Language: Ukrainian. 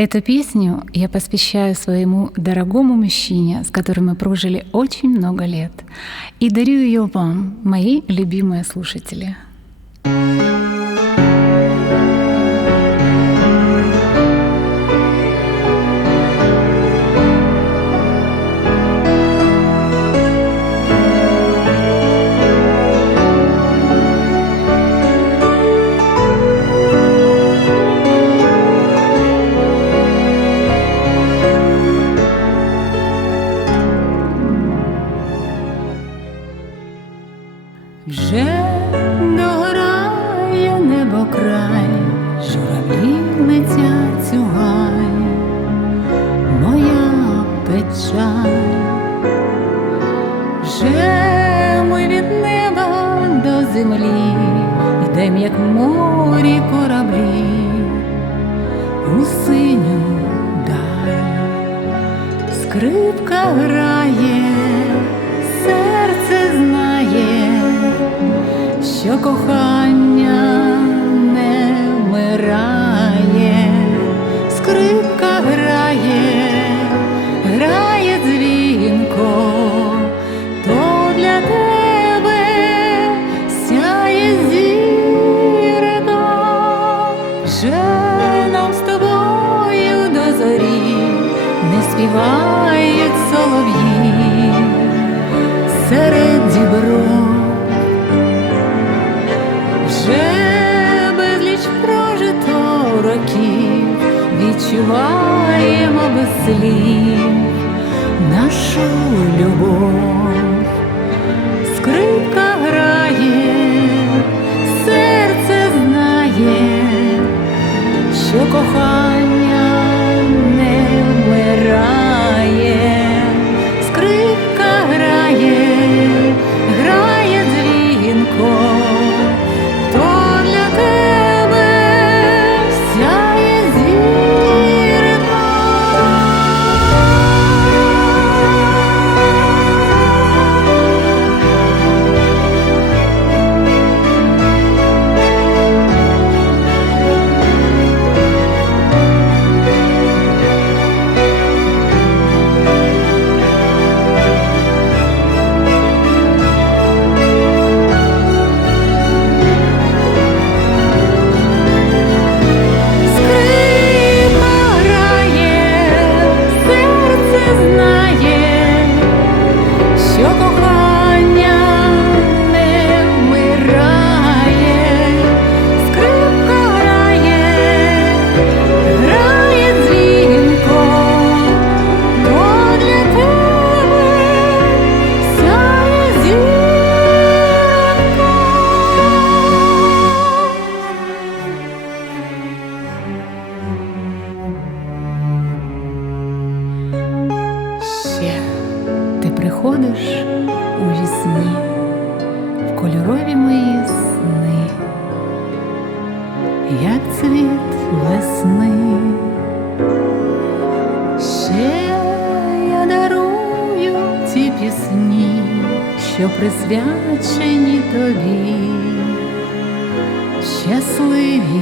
Эту песню я посвящаю своему дорогому мужчине, с которым мы прожили очень много лет, и дарю ее вам, мои любимые слушатели. Вже догорає небо край, журавлі летять цюгай, моя печаль, вже ми від неба до землі, йдем, як морі кораблі, у синю даль, скрипка грає, що кохання не вмирає, скрипка грає, грає дзвінко, то для тебе сяє зірка, вже нам з тобою до зорі не співають відчуваємо без слів нашу любов, скрипка грає, серце знає, що кохання приходиш у вісні. В кольорові мої сни, як цвіт весни. Ще я дарую ті пісні, що присвячені тобі, щасливі